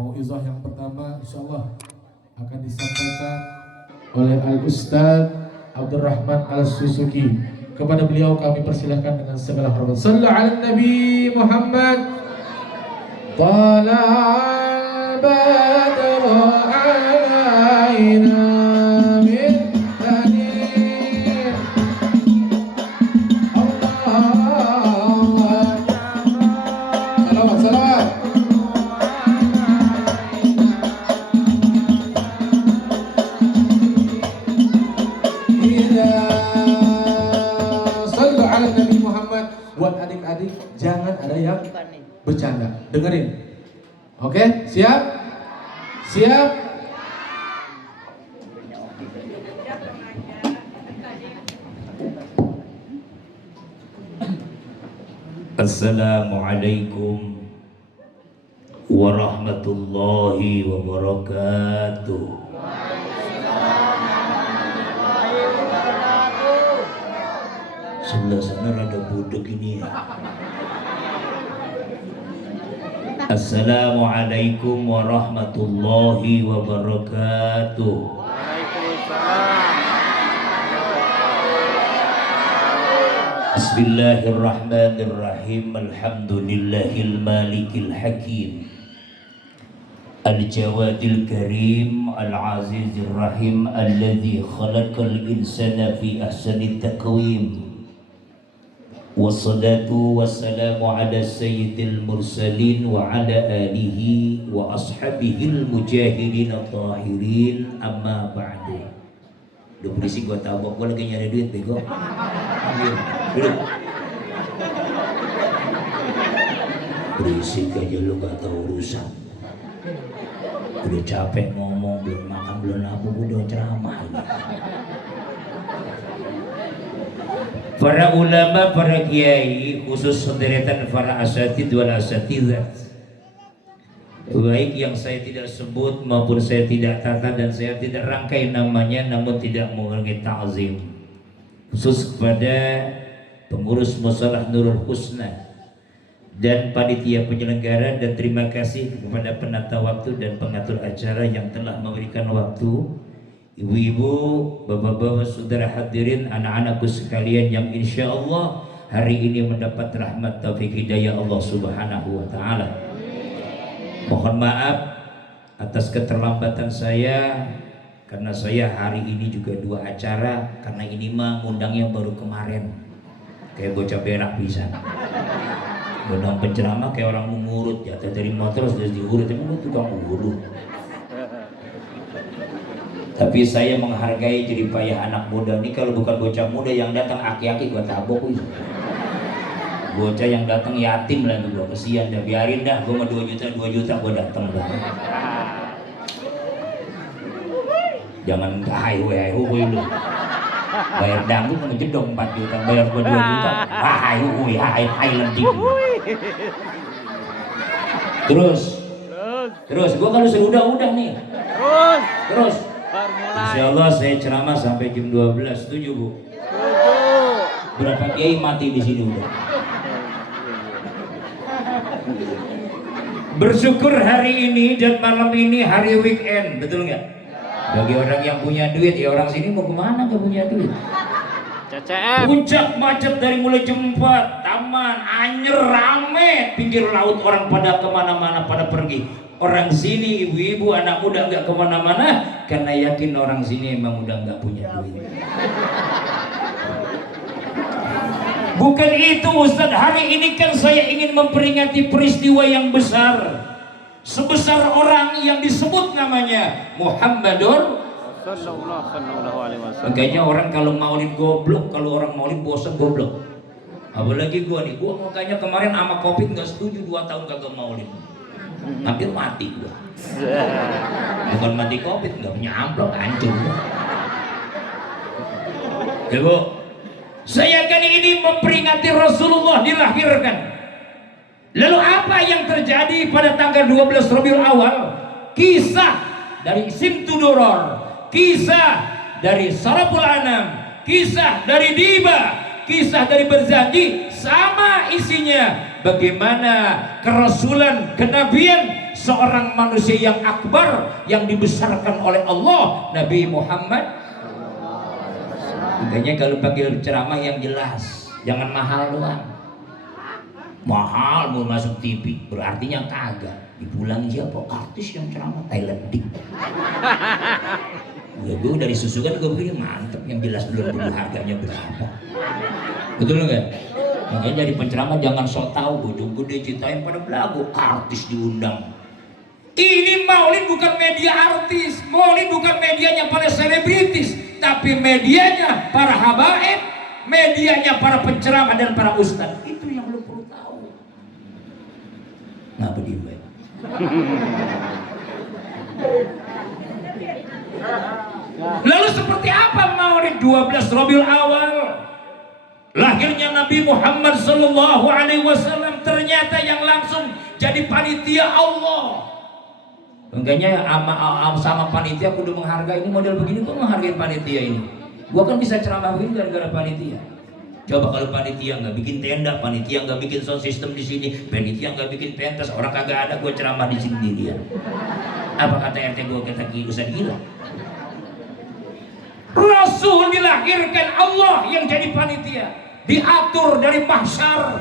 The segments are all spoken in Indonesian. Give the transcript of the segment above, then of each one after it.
Mau'izah yang pertama insyaallah akan disampaikan oleh Al-Ustaz Abdurrahman Al-Susuki. Kepada beliau kami persilahkan dengan segala hormat. Sallu ala Nabi Muhammad. Tala'al badru alaina min tani Allah. Salawat, salawat. Sallu ala Nabi Muhammad. Buat adik-adik jangan ada yang bercanda. Dengerin. Oke, siap? Siap? Assalamualaikum warahmatullahi wabarakatuh. Sebelah sana rada budek ini ya. Assalamualaikum warahmatullahi wabarakatuh. Bismillahirrahmanirrahim. Alhamdulillahil malikil hakim, al-jawadil karim, al-azizir rahim, alladzi khalaqal insana fi ahsani taqwim. Wassalatu wassalamu ala sayyidil mursalin wa ala alihi wa ashabihil mujahidin at-tahirin, amma ba'du. Udah berisik gua tabok, gua lagi nyari duit bego. Ambil, duduk. Berisik aja lu gak tahu urusan. Udah capek ngomong, belum makan, belum apa, udah ceramah ini. Para ulama, para kiai, khusus sederetan para asatid wal asatidzat, baik yang saya tidak sebut maupun saya tidak tata dan saya tidak rangkai namanya, namun tidak mengurangi ta'zim, khusus kepada pengurus Musalah Nurul Husna dan panitia penyelenggara, dan terima kasih kepada penata waktu dan pengatur acara yang telah memberikan waktu. Ibu-ibu, bapak-bapak, saudara hadirin, anak-anakku sekalian yang insya Allah hari ini mendapat rahmat taufik hidayah Allah Subhanahu wa Ta'ala. Mohon maaf atas keterlambatan saya, karena saya hari ini juga dua acara, karena ini mah ngundangnya baru kemarin, kayak bocah berak bisa. Ngundang penceramah kayak orang mengurut, jatuh dari motor sudah diurut, emang tukang urut. Tapi saya menghargai jerih payah anak muda ini. Kalau bukan bocah muda yang datang aki-aki gua tabok. Bocah yang datang yatim lah gua, kesian dah, biarin dah, gua mau 2 juta gua datang dah. Jangan hai lu. Bayar dangdut ngejedong 4 juta, bayar gua 2 juta. Hai lenting. Terus gua kalau udah nih. Terus insya Allah saya ceramah sampai jam 12. Setuju Bu? Setuju. Berapa kiai mati di sini udah? Bersyukur hari ini dan malam ini hari weekend, betul nggak? Bagi orang yang punya duit, ya orang sini mau kemana nggak punya duit? CCM. Puncak macet dari mulai jam 4, Taman Anyer rame, pinggir laut orang pada kemana-mana pada pergi. Orang sini ibu-ibu anak muda nggak kemana-mana karena yakin orang sini emang udah nggak punya duit. Bukan itu Ustadz, hari ini kan saya ingin memperingati peristiwa yang besar, sebesar orang yang disebut namanya Muhammadur Sallallahu Alaihi Wasallam. Makanya orang kalau maulid goblok, kalau orang maulid bosan goblok. Apalagi gua nih, gua makanya kemarin sama Covid nggak setuju 2 tahun kagak maulid. Hampir mati gua. Bukan mati Covid, nggak punya amplop, hancur. Ya Bu, saya kali ini memperingati Rasulullah dilahirkan. Lalu apa yang terjadi pada tanggal 12 Rabiul Awal? Kisah dari Simtuduror, kisah dari Saraful Anam, kisah dari Diba, kisah dari Berzanji, sama isinya. bagaimana kerasulan, kenabian seorang manusia yang akbar, yang dibesarkan oleh Allah, Nabi Muhammad. Makanya kalau pakai ceramah yang jelas, jangan mahal doang. Mahal mau masuk TV, berartinya kagak. Dipulang siapa? Artis yang ceramah Thailand. Gue dari Susukan gue begini mantep, yang jelas belum dulu harganya berapa. Betul nggak? Makanya dari penceramah jangan sok tahu, Bojong Gede ceritain pada belagu, artis diundang. Ini Maulid bukan media artis, Maulid bukan medianya para selebritis, tapi medianya para habaib, medianya para penceramah dan para ustadz. Itu yang lo perlu tahu. Ngapa diem baik? Lalu seperti apa Maulid 12 Rabiul Awal? Lahirnya Nabi Muhammad sallallahu alaihi wasallam, ternyata yang langsung jadi panitia Allah. Makanya sama panitia kudu menghargai. Ini model begini kok menghargai panitia ini. Gua kan bisa ceramah begini gara-gara panitia. Coba kalau panitia nggak bikin tenda, panitia nggak bikin sound system di sini, panitia nggak bikin pentas, orang kagak ada, gua ceramah di sini dia. Apa kata RT gua, kata usah gila. Rasul dilahirkan Allah yang jadi panitia, diatur dari mahsyar,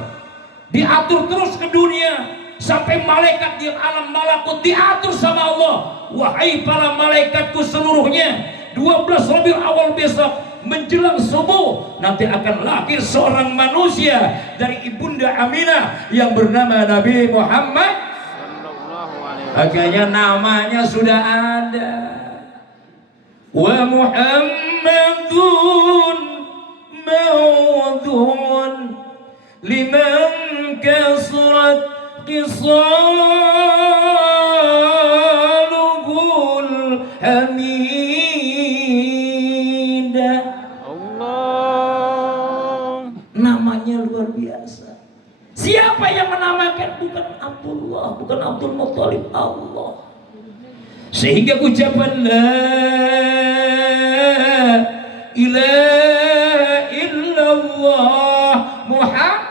diatur terus ke dunia sampai malaikat di alam malakut diatur sama Allah. Wahai para malaikatku seluruhnya, 12 Rabiul Awal besok menjelang subuh nanti akan lahir seorang manusia dari ibunda Aminah yang bernama Nabi Muhammad. Akhirnya namanya sudah ada. Wa Muhammadun mawdhu'un liman kasrat qisaluhul hamidah. Allah, namanya luar biasa. Siapa yang menamakan? Bukan Abdullah, bukan Abdul Muthalib, Allah. Sehingga ucapan la ilaha illallah Muhammad,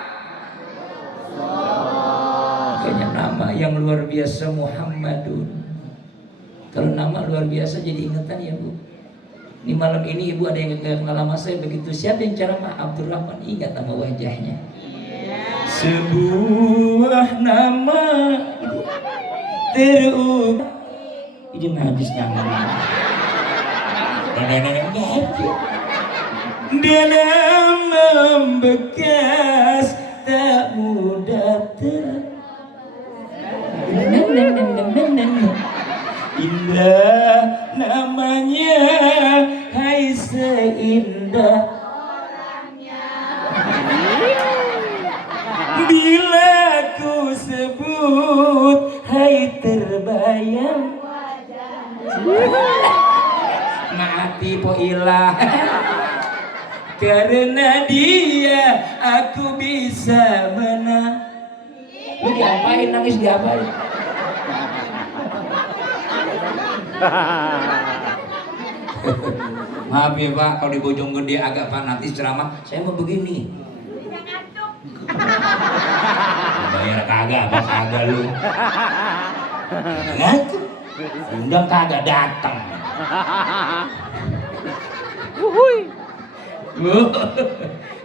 kayaknya nama yang luar biasa Muhammadun. Kalau nama luar biasa jadi ingatan ya Bu. Ini malam ini Ibu ada yang kenal sama saya begitu. Siapa yang ceramah? Abdurrahman, ingat nama wajahnya. Sebuah nama terubah. Ini habis nyaman. Dalam membekas tak mudah indah namanya, hai seindah bila ku sebut, hai terbayang mati po ilah. Karena dia aku bisa menang. Lu diapain nangis, diapain? Maaf ya Pak, kalau di Bojonggede agak fanatis ceramah, saya mau begini. Bayar kagak, apa kagak lu? Ngantuk. Undang kagak datang.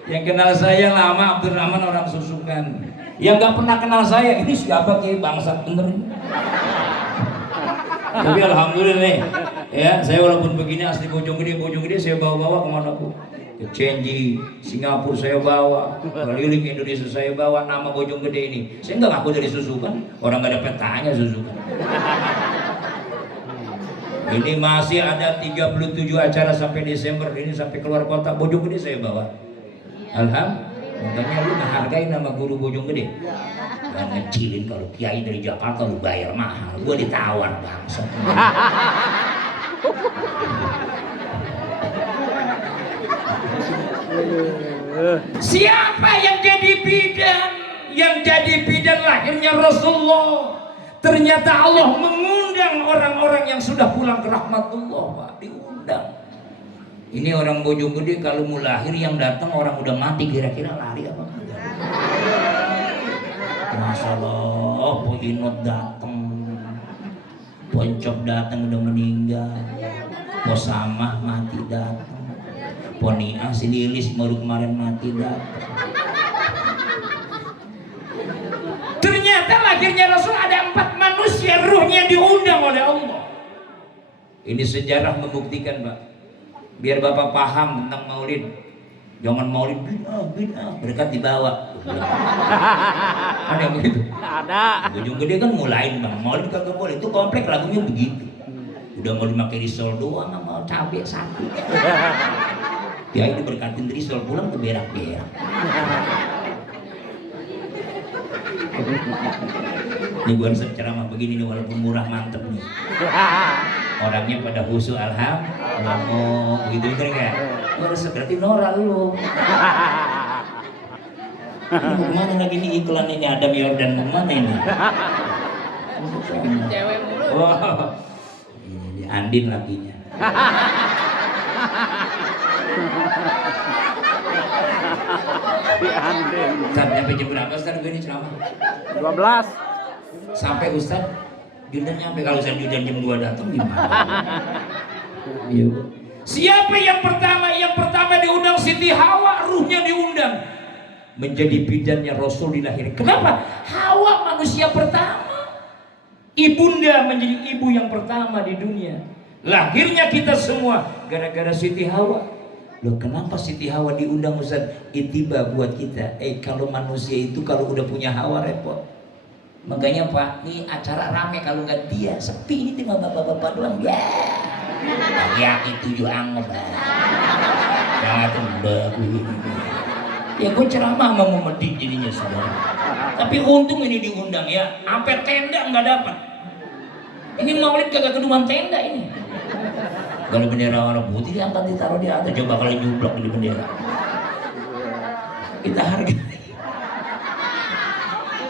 Yang kenal saya lama Abdurrahman orang Susukan. Yang gak pernah kenal saya, ini siapa kayak bangsat bener. Tapi alhamdulillah nih, ya saya walaupun begini asli Bojonggede saya bawa-bawa kemana pun. Ke Cenji, Singapura saya bawa, keliling Indonesia saya bawa nama Bojonggede ini. Saya nggak ngaku dari Susukan, orang nggak ada petanya Susukan. Ini masih ada 37 acara sampai Desember ini, sampai keluar kota Bojonggede saya bawa. Alhamdulillah. Makanya lu menghargai nama guru Bojonggede. Gak ngecilin, kalau kiai dari Jakarta lu bayar mahal, gua ditawar bangsa. Siapa yang jadi bidan? Yang jadi bidan lahirnya Rasulullah. Ternyata Allah mengundang orang-orang yang sudah pulang ke rahmatullah, Pak, diundang. Ini orang Bojonggede kalau mau lahir yang datang orang udah mati, kira-kira lari apa enggak? Masya Allah, Po Inot dateng, Poncop dateng udah meninggal, Po Samah mati dateng, Po Niah si Lilis baru kemarin mati dateng. Ternyata lahirnya Rasul ada 4 manusia ruhnya diundang oleh Allah. Ini sejarah membuktikan, Pak. Biar Bapak paham tentang maulid. Jangan maulid bid'ah, berkat dibawa. Ada yang begitu? Ada. Ujung gede kan mulain, Bang. Maulid kagak boleh. Itu komplek lagunya begitu. Udah mau dipakai risol doang sama cabai satu. Ya ini berkatin risol pulang ke berak-berak. Ini gue ceramah begini nih walaupun murah mantep nih. Orangnya pada khusyuk alhamdulillah gitu kan enggak? Lu harus berarti norak lu. Ini kemana lagi nih iklan ini Adam Yordan kemana ini? Cewek mulu. Wah, ini Andin lakinya. Sampai jam berapa Ustaz gue ini ceramah? 12. Sampai Ustaz Judan nyampe. Kalau Ustaz Judan jam 2 datang gimana? Yuk. Siapa yang pertama? Yang pertama diundang Siti Hawa, ruhnya diundang menjadi bidannya Rasul dilahirkan. Kenapa? Hawa manusia pertama. Ibunda menjadi ibu yang pertama di dunia. Lahirnya kita semua gara-gara Siti Hawa. Loh kenapa Siti Hawa diundang Ustaz? Itiba buat kita. Kalau manusia itu kalau udah punya hawa repot. Makanya Pak, ini acara rame kalau nggak dia sepi ini tinggal bapak-bapak doang ya. Laki-laki 7 anggap. Ya tembak. Ya gue ceramah mau memedit jadinya saudara. Tapi untung ini diundang ya. Sampai tenda nggak dapat. Ini maulid kagak keduman tenda ini. Kalau bendera warna putih diangkat ditaruh di atas. Coba kalau jublok di bendera. Kita hargai.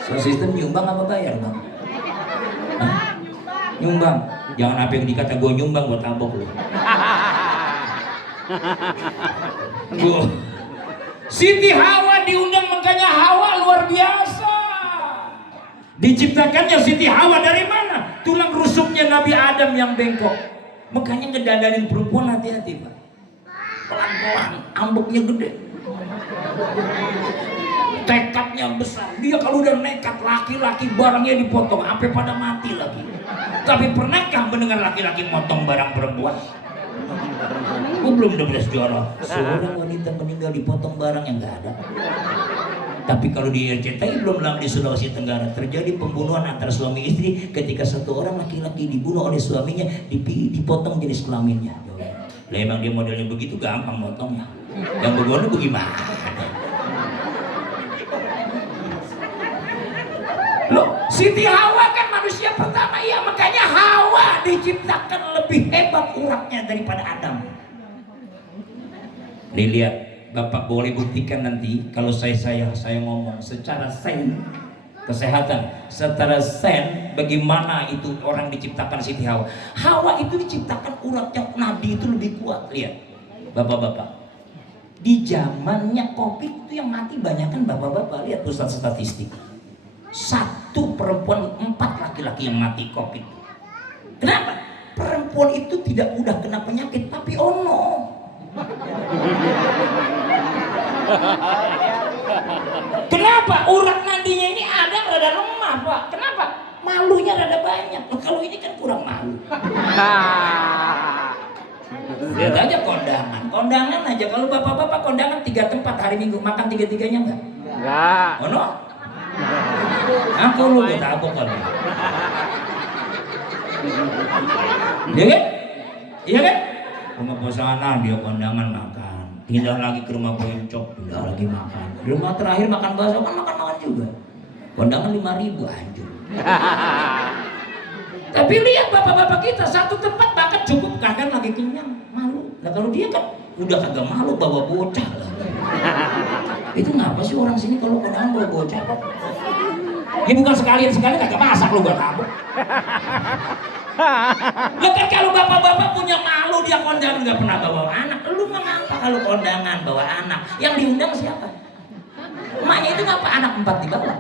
So sistem nyumbang apa bayar Bang? Hah? Nyumbang. Jangan apa yang dikata gue nyumbang gue tabok lu. Siti Hawa diundang makanya Hawa luar biasa. Diciptakannya Siti Hawa dari mana? Tulang rusuknya Nabi Adam yang bengkok. Makanya ngedadanin perempuan hati-hati Pak. Pelan-pelan, ambeknya gede. Tekadnya besar. Dia kalau udah nekat laki-laki barangnya dipotong, sampai pada mati lagi. Tapi pernahkah mendengar laki-laki motong barang perempuan? Gue belum 12 juara. Seorang wanita meninggal dipotong barang yang nggak ada. Tapi kalau di RCTI belum lama di Sulawesi Tenggara terjadi pembunuhan antara suami istri ketika satu orang laki-laki dibunuh oleh suaminya dipotong jenis kelaminnya. Lah emang dia modelnya begitu gampang motongnya. Yang begono bagaimana? Loh, Siti Hawa kan manusia pertama ya, makanya Hawa diciptakan lebih hebat uratnya daripada Adam. Nih lihat, Bapak boleh buktikan nanti kalau saya ngomong secara sains kesehatan, secara sains bagaimana itu orang diciptakan Siti Hawa. Hawa itu diciptakan uratnya Nabi itu lebih kuat. Lihat, Bapak-bapak. Di zamannya Covid itu yang mati banyak kan bapak-bapak. Lihat pusat statistik. 1 perempuan 4 laki-laki yang mati Covid. Kenapa? Perempuan itu tidak mudah kena penyakit, tapi ono. Kenapa? Urat nandinya ini ada rada lemah, Pak. Kenapa? Malunya rada banyak. Loh, kalau ini kan kurang malu. Lihat aja kondangan aja. Kalau bapak-bapak kondangan 3 tempat hari Minggu makan 3-3-nya enggak? Enggak. Ono? Aku lu gue tabok kan? Iya kan? Iya kan? Rumah Posana dia kondangan makan, pindah lagi ke rumah Poncop, pindah lagi makan. Di rumah terakhir makan bakso kan makan juga. Kondangan 5.000 anjir. Tapi lihat bapak-bapak kita 1 tempat bahkan cukup kadang lagi kenyang, malu. Nah kalau dia kan udah kagak malu bawa bocah lah. Itu ngapa sih orang sini kalau kondangan bawa bocah kok? Ya bukan sekalian-sekalian kagak masak lu buat apa? Lo kan kalau bapak-bapak punya malu dia kondangan nggak pernah bawa anak. Lu mengapa kalau kondangan bawa anak? Yang diundang siapa? Emaknya itu ngapa anak 4 dibawa?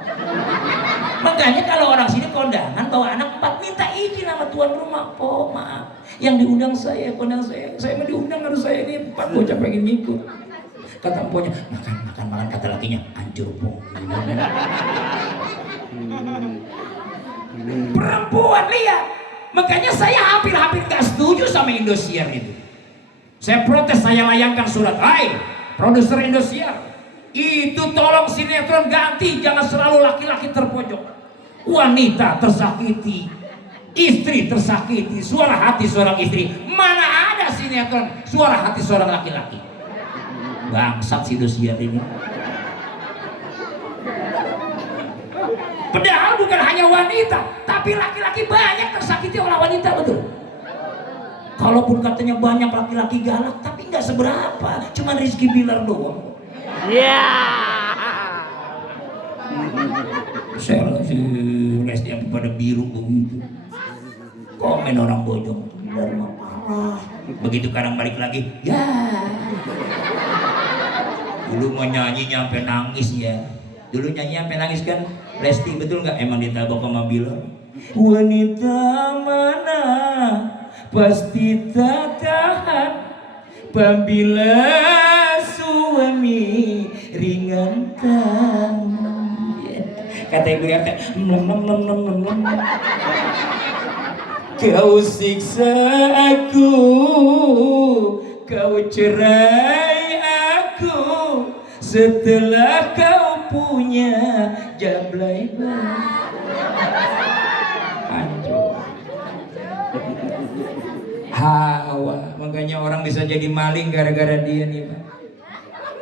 Makanya kalau orang sini kondangan bawa anak 4 minta izin sama tuan rumah. Po, maaf, yang diundang saya, kondangan saya mau diundang, harus saya ini 4 bocah pengen ngikut. Kata emponya, makan, kata lakinya, hancur po. Perempuan lihat. Makanya saya hampir gak setuju sama Indosiar itu. Saya protes, saya layangkan surat. Hai, produser Indosiar, itu tolong sinetron ganti, jangan selalu laki-laki terpojok. Wanita tersakiti, istri tersakiti, suara hati seorang istri. Mana ada sinetron suara hati seorang laki-laki? Bangsat si Indosiar ini. Padahal bukan hanya wanita, tapi laki-laki banyak tersakiti oleh wanita, betul. Kalaupun katanya banyak laki-laki galak, tapi nggak seberapa, cuma Rizky Bilar doang. Ya. Saya si SDM pada biru begitu. Komen orang bojong, Bilar mah parah. Begitu kadang balik lagi, ya. Dulu mau nyanyi nyampe nangis ya. Dulu nyanyi sampai nangis kan, Lesti, betul nggak? Emang ditabok sama Bilar. Wanita mana pasti tak tahan apabila suami ringan tangan. Kata ibu RT, kau siksa aku, kau cerai aku, setelah kau punya jablay Hawa. Makanya orang bisa jadi maling gara-gara dia nih, Pak.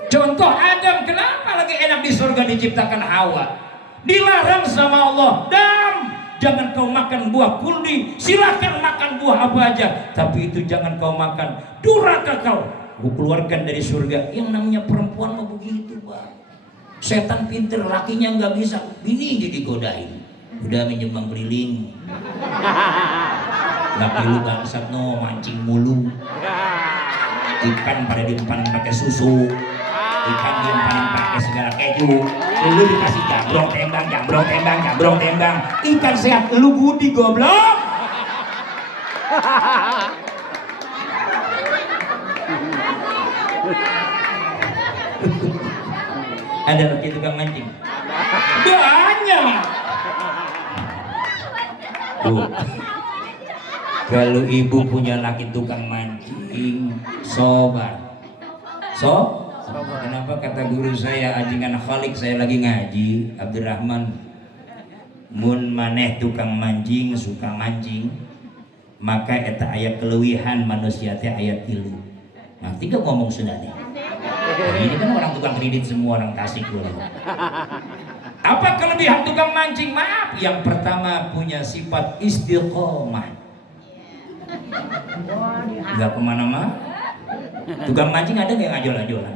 Contoh Adam, kenapa lagi enak di surga diciptakan Hawa? Dilarang sama Allah, Dam, jangan kau makan buah kuldi, silakan makan buah apa aja, tapi itu jangan kau makan, durhaka kau, gue keluarkan dari surga. Yang namanya perempuan mah begitu, Pak. Setan pinter, lakinya nggak bisa, bini digodain, udah menyumbang keliling. Laki lu bangsat no, mancing mulu. Ikan pada dimpanin pakai susu, ikan dimpanin pakai segala keju. Lu dikasih jambrong tembang. Ikan sehat, lu budi goblok. Ada lagi tukang mancing? Banyak. Tuh. Kalau ibu punya laki tukang mancing, sobar. Kenapa kata guru saya, Ajingan Khalik, saya lagi ngaji, Abdurrahman, mun maneh tukang mancing, suka mancing, maka eta ayat kelewihan manusia teh ayat tilu. Nah, tiga ngomong sudah deh. Nah, ini kan orang tukang kredit semua, orang Tasik loh. Apa kelebihan tukang mancing? Maaf, yang pertama punya sifat istiqomah. Gak kemana-mana. Tukang mancing ada nggak yang ajol-ajolan?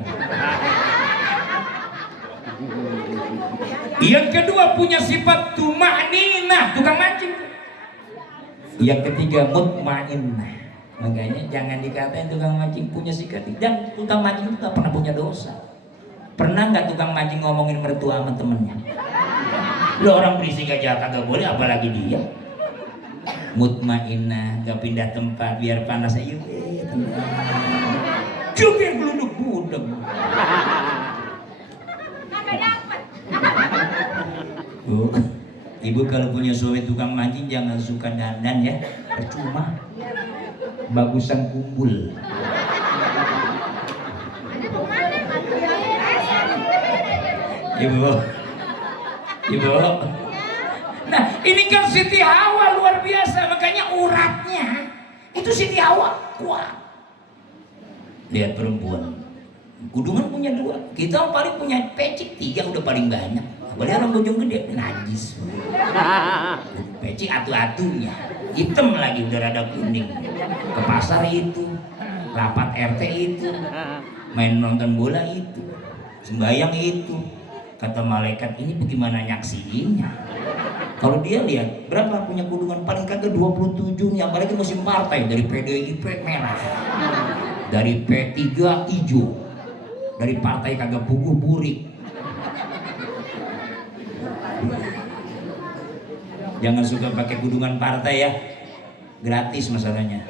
Yang kedua punya sifat tuma'ninah, tukang mancing. Yang ketiga mutmainnah. Makanya jangan dikatain tukang mancing punya sikap. Dan tukang mancing itu gak pernah punya dosa. Pernah nggak tukang mancing ngomongin mertua sama temennya? Lo orang berisik aja kagak boleh, apalagi dia. Mutmainnah, gak pindah tempat biar panas aja. Juga geluduk budeg. Oh, ibu kalau punya suami tukang mancing jangan suka dandan ya, percuma. Bagusan kumpul. Ibu. Nah, ini kan Siti Hawa luar biasa, makanya uratnya itu Siti Hawa kuat. Lihat perempuan, kudungan punya 2, kita paling punya pecik 3 udah paling banyak. Apalagi orang bojong gede, najis. Pecik atu-atunya, hitam lagi udah rada kuning. Ke pasar itu, rapat RT itu, main nonton bola itu, sembayang itu. Kata malaikat, ini bagaimana nyaksiinnya? Kalau dia lihat berapa punya kudungan, paling kagak 27 nya, apalagi musim partai, dari PDIP merah, dari P3 hijau, dari partai kagak puguh burik. Jangan suka pakai kudungan partai ya, gratis masalahnya.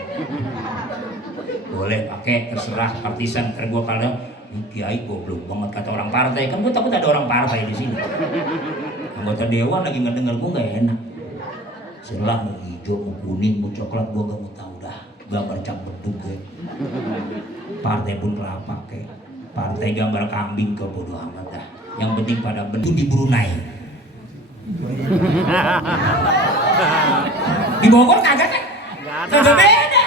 Boleh pakai terserah partisan. Ntar gua kalau kiai goblok banget kata orang partai, kan gua takut ada orang partai di sini. Anggota dewan lagi ngedenger gua nggak enak. Selah mau hijau, mau kuning, mau coklat gua gak mau tahu dah. Gambar cap bedug gue. Partai pun kelapa kayak. Partai gambar kambing ke bodoh amat dah. Yang penting pada benih di Brunei. Di Bogor kagak kan? Kagak beda.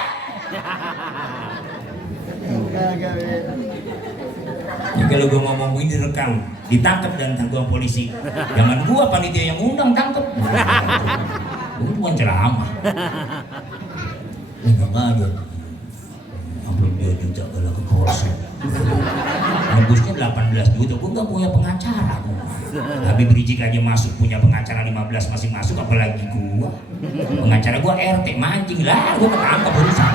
Ya, kalau gue ngomong ini direkam, ditangkap dan tanggung polisi. Jangan gua panitia yang undang tangkap. Gue bukan ceramah. Enggak ada. Ambil 2 juta kalau ke korset. Nebusnya 18 juta. Gue gak punya pengacara. Tapi berijik aja masuk punya pengacara 15 masih masuk, apalagi gua. Pengacara gua RT mancing lah, gua ketangkap urusan.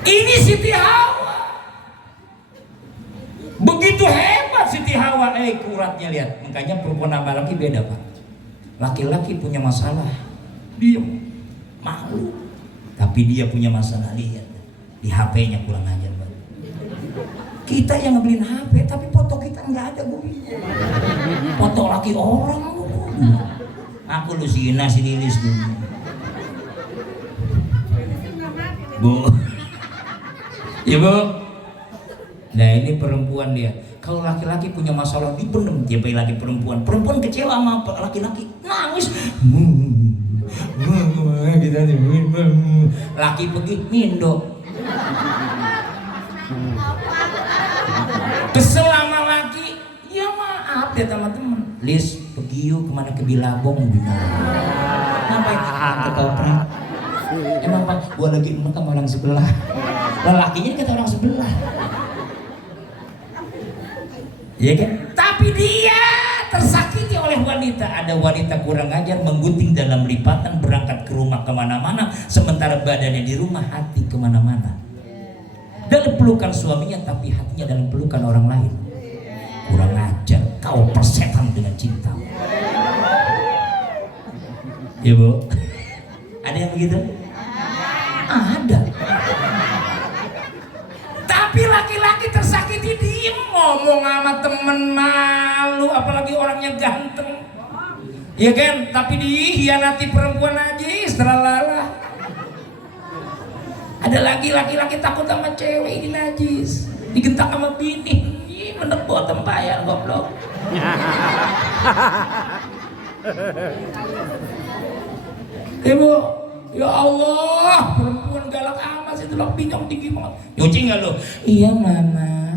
Ini Siti Hawa. Begitu hebat Siti Hawa. Kuratnya lihat. Makanya perempuan sama laki beda Pak. Laki-laki punya masalah, diem, malu. Tapi dia punya masalah, lihat. Di HP-nya kurang ajar Pak. Kita yang ngebeliin HP, tapi foto kita nggak ada gue. Foto laki orang aku Lucina si Lilis dulu. Bu. Ya Bu. Nah ini perempuan dia. Kalau laki-laki punya masalah dipendem, dia laki perempuan. Perempuan kecewa sama laki-laki, nangis. Laki pergi mindo. Kesel sama laki, ya maaf ya teman-teman. Lis pergi yuk kemana, ke Bilabong. Ngapain? Ketoprak. Emang Pak, gua lagi emek sama orang sebelah. Lelakinya kata orang sebelah. Ya kan? Tapi dia tersakiti oleh wanita. Ada wanita kurang ajar menggunting dalam lipatan, berangkat ke rumah kemana-mana, sementara badannya di rumah, hati kemana-mana. Dalam pelukan suaminya, tapi hatinya dalam pelukan orang lain. Kurang ajar, kau persetan dengan cinta. Ya Bu, ada yang begitu? Ada. Tapi laki-laki tersakiti diem, ngomong sama temen malu, apalagi orangnya ganteng. Ya kan? Tapi dihianati perempuan aja, setelah ada lagi laki-laki takut sama cewek, ini najis, digentak sama bini, bener bottom bayar goblok. Ibu, ya Allah, perempuan galak amat sih, tulang pinggang tinggi banget. Nyuci nggak lo? Iya mama.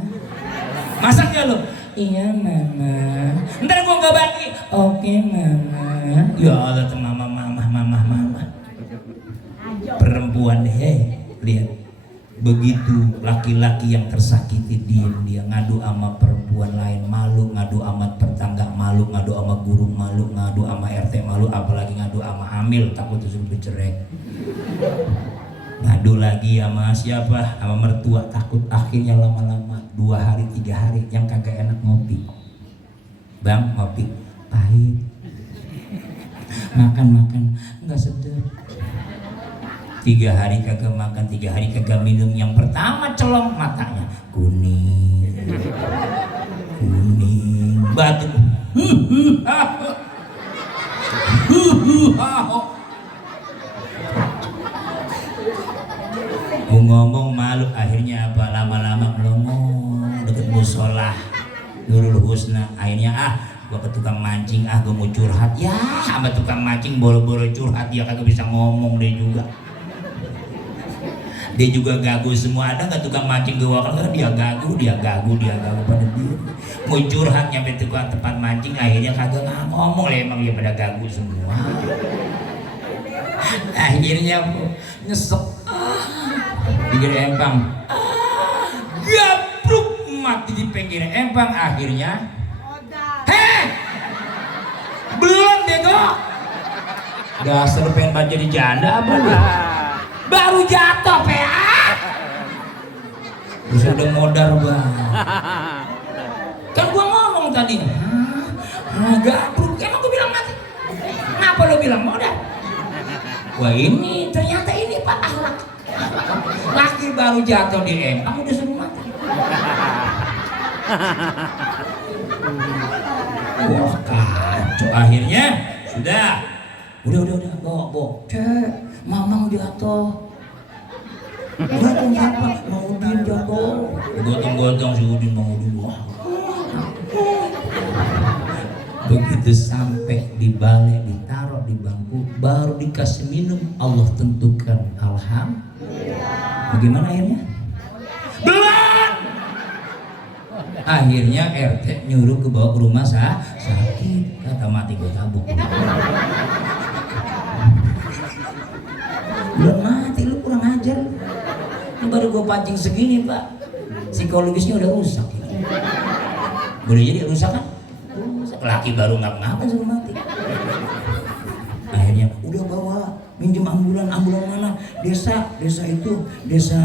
Masak nggak lo? Iya mama. Ntar gua nggak bagi. Oke mama. Ya Allah tuh mama. Perempuan lihat. Begitu laki-laki yang tersakiti diem, dia ngadu sama perempuan lain, malu, ngadu sama tetangga malu, ngadu sama guru malu, ngadu sama RT malu, apalagi ngadu sama hamil, takut disuruh bercerai. Ngadu lagi sama siapa? Sama mertua, takut akhirnya lama-lama 2 hari 3 hari yang kagak enak ngopi. Bang, ngopi pahit. Makan nggak sedap. 3 hari kagak makan, 3 hari kagak minum. Yang pertama celong, matanya kuning, batuk. Mau ngomong malu, akhirnya apa? Lama-lama melongo deket musola Nurul Husna. Akhirnya gua ke tukang mancing, gua mau curhat. Ya sama tukang mancing boro-boro curhat, dia kagak bisa ngomong deh juga. Dia juga gagu semua. Ada nggak tukang mancing gua kan dia gagu pada dia. Mau curhat nyampe tukang tempat mancing, akhirnya kagak ngomong lah, emang dia pada gagu semua. Akhirnya nyesek. Pinggir empang. Gabruk mati di pinggir empang. Akhirnya belum bego. Dasar pengen banget jadi janda apa lu? Baru jatuh PA. Terus udah modar banget. Kan gua ngomong tadi. Gabruk, emang gua bilang mati. Kenapa lo bilang modal? Wah ini ternyata ini Pak akhlak. Laki baru jatuh di empang udah suruh mati. Wah kacau. Akhirnya sudah bawa cek mamang jatuh. Gotong apa? Mau Udin jatuh. Gotong si Udin mau Udin. Wah. Begitu sampai di balai, ditaruh di bangku, baru dikasih minum, Allah tentukan. Alhamdulillah. Bagaimana akhirnya? Belum. Akhirnya RT nyuruh ke bawa ke rumah sakit. Kata mati gue tabuk. Belum mati, lu kurang ajar. Ini baru gue pancing segini Pak. Psikologisnya udah rusak. Boleh jadi rusak kan? Laki baru ngapa-ngapain suruh mati. Akhirnya udah bawa minjem ambulan mana? Desa itu desa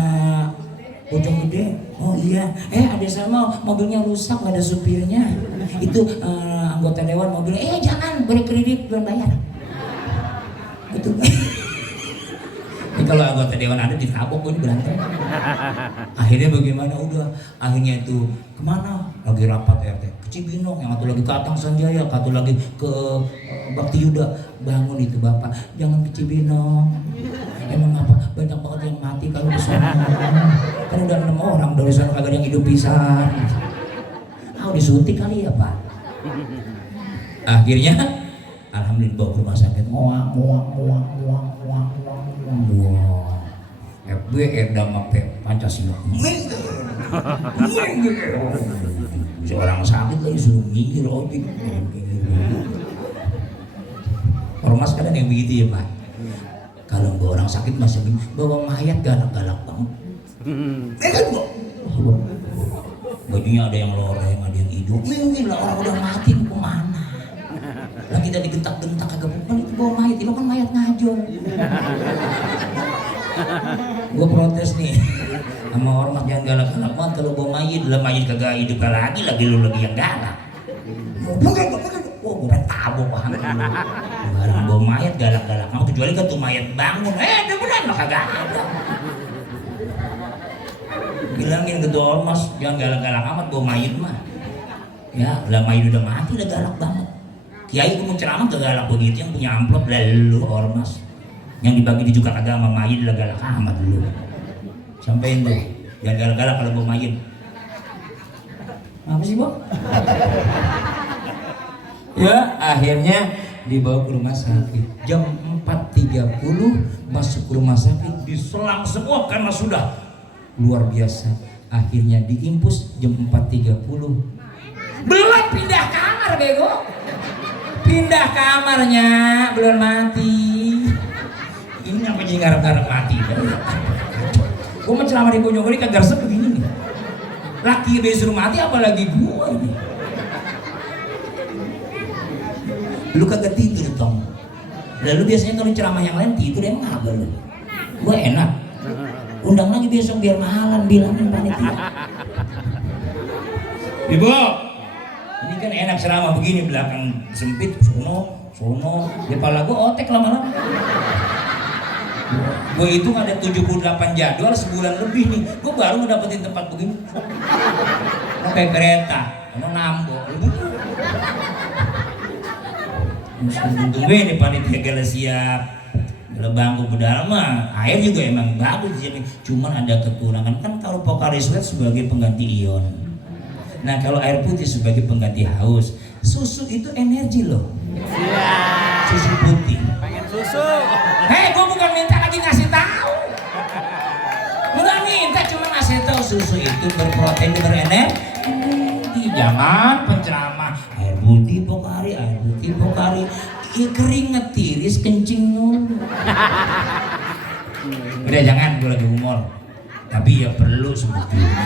Bojong Gede. Oh iya, ada sama mobilnya rusak nggak ada supirnya. Itu anggota dewan mobilnya. Jangan beri kredit belum bayar. Itu. Ini kalau anggota dewan ada ditabok ini berantem. Akhirnya bagaimana? Akhirnya itu kemana? Lagi rapat RT ke Cibinong, yang satu lagi ke Atang Sanjaya, satu lagi ke Bakti Yuda. Bangun itu Bapak, jangan ke Cibinong. Emang apa? Banyak banget yang mati kalau di sana. Kan udah 6 orang dari sana kagak ada yang hidup pisan. Disuntik kali ya Pak. Akhirnya alhamdulillah bawa ke rumah sakit. FB sama Pancasila. Seorang sakit lagi suruh minggir ojek. Ormas kadang yang begitu ya Pak. Kalau bawa orang sakit masih bawa mayat galak-galak banget. Kan bajunya ada yang loreng, ada yang hidup. Minggir lah, orang udah mati kemana? Lagi tadi gentak-gentak kagak bukan itu bawa mayat, itu kan mayat ngajol. Gue protes nih sama ormas yang galak-galak banget kalau bawa mayat, lah mayat kagak hidup lagi lu lagi yang galak. Wah gue tabok banget. Barang bawa mayat galak-galak, mau kecuali kan tuh mayat bangun, udah beneran mah kagak ada. Bilangin ketua ormas jangan galak-galak amat bawa mayat mah. Ya lah mayat udah mati udah galak banget. Kiai gue mau ceramah gak galak begitu, yang punya amplop lalu ormas. Yang dibagi di juga kagak sama mayit lah galak amat dulu. Sampein deh, jangan galak-galak kalau bawa mayit. Apa sih Bang? Ya akhirnya dibawa ke rumah sakit. Jam 4.30 masuk ke rumah sakit, diselang semua karena sudah luar biasa. Akhirnya diimpus jam 4.30. Belum pindah kamar bego. Pindah kamarnya belum mati. Ini apa jadi ngarep-ngarep mati? Gue mau ceramah di Bojong Gede kagak resep begini nih. Laki disuruh mati apalagi gue ini. Lu kagak tidur Tom. Lalu biasanya kalau ceramah yang lain tidur emang agak lu. Gue enak. Undang lagi besok biar mahalan bilangin panitia. Ibu, ini kan enak ceramah begini, belakang sempit, sono, kepala gue otek lama-lama. Gue itu ada 78 jadwal sebulan lebih nih, gue baru ngedapetin tempat begini. Pakai kereta, mau nambok. Tunggu ini panitia gala siap. Kalau bangku bedal mah air juga emang bagus di sini, cuman ada kekurangan kan kalau Pocari Sweat sebagai pengganti ion. Nah kalau air putih sebagai pengganti haus, susu itu energi loh. Susu putih. Pengen susu. Hei, gue bukan minta lagi ngasih tahu. Bukan minta, cuma ngasih tahu susu itu berprotein, berenergi. Jangan penceramah air putih Pocari, keringet tiris kencing mulu. Udah jangan, gue lagi humor. Tapi ya perlu sebetulnya.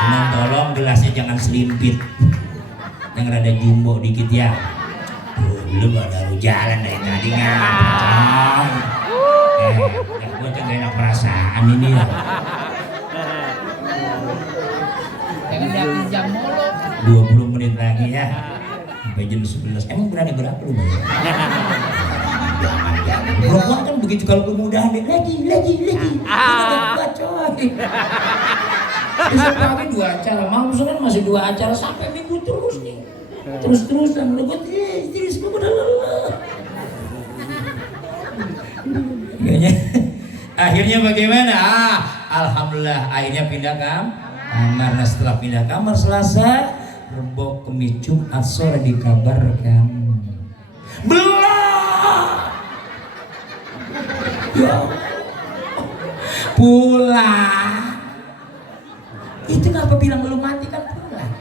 Cuman tolong gelasnya jangan selimpit. Yang rada jumbo dikit ya. Belum baru jalan dari tadi ngapet. Gue juga enak perasaan ini ya. Jangan dia pinjam mulu. 20 menit lagi ya. Sampai jam 11. Emang berani berapa lu bayar? Perempuan kan begitu kalau kemudahan dia lagi. Udah kuat coy. Besok pagi 2 acara, mau Senin masih 2 acara sampai minggu terus nih. Terus-terusan lu buat terus udah lelah. Akhirnya bagaimana? Alhamdulillah akhirnya pindah kamar. Nah, setelah pindah kamar Selasa, Rebo, Kemis, Jumat sore dikabarkan belum. Ya, pulang. Itu ngapa bilang belum mati kan pulang.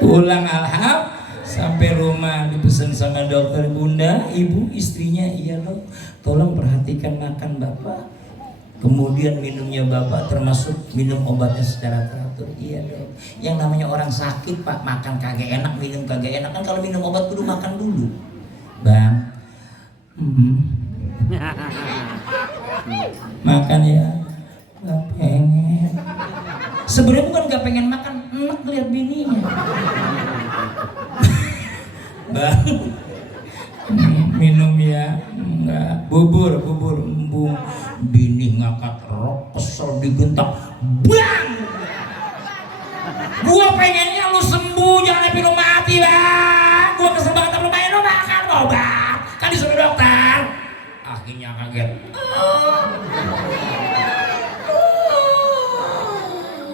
Pulang alhamdulillah. Sampai rumah dipesan sama dokter, bunda, ibu, istrinya, iya loh, tolong perhatikan makan bapak, kemudian minumnya bapak, termasuk minum obatnya secara teratur. Iya dong, yang namanya orang sakit pak, makan kagak enak, minum kagak enak, kan kalau minum obat kudu makan dulu bang. Makan ya, gak pengen. Sebenarnya bukan gak pengen makan, enak lihat bininya. Bang, minum ya, enggak, bubur, embung, bini ngangkat rok, kesel digentak, bang, gua pengennya lu sembuh, jangan sampai lu mati bang, gua kesel banget lu main, lu makan obat, kan disuruh dokter, akhirnya kaget,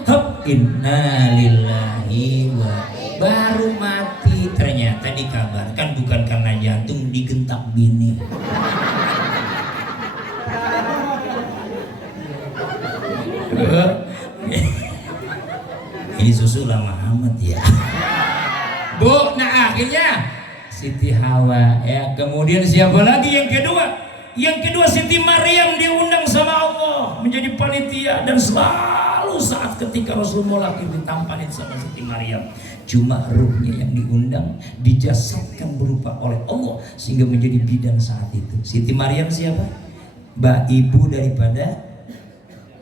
hop, innalillahi wa baru mati, ternyata dikabarkan bukan karena jantung, digentak bini. Ini susu lama amat ya. Bu, nah akhirnya Siti Hawa ya. Kemudian siapa lagi yang kedua? Yang kedua Siti Maryam diundang sama Allah menjadi panitia, dan selalu saat ketika Rasulullah lahir ditampanin sama Siti Maryam. Cuma ruhnya yang diundang, dijasadkan berupa oleh Allah sehingga menjadi bidan saat itu. Siti Maryam siapa?